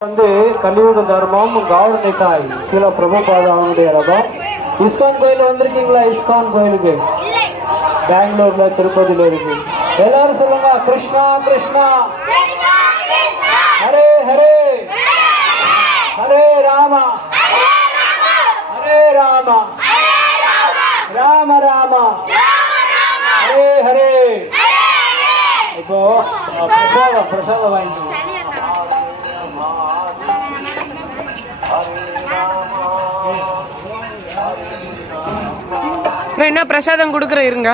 வந்து கலியுக தர்மம் கவுர்னி தாய் சீல பிரபுபாதாவுடைய ரதம். இஸ்கான் கோயில் வந்திருக்கீங்களா? இஸ்கான் கோயிலுக்கு பெங்களூர்ல திருப்பதியில இருக்கு. எல்லாரும் சொல்லுங்க, கிருஷ்ணா கிருஷ்ணா ஹரே ஹரே ஹரே ராமா ஹரே ராமா ராம ராமா ஹரே ஹரே. இப்போ பிரசாதம் வாங்கிட்டு என்ன பிரசாதம் கொடுக்குற இருங்க.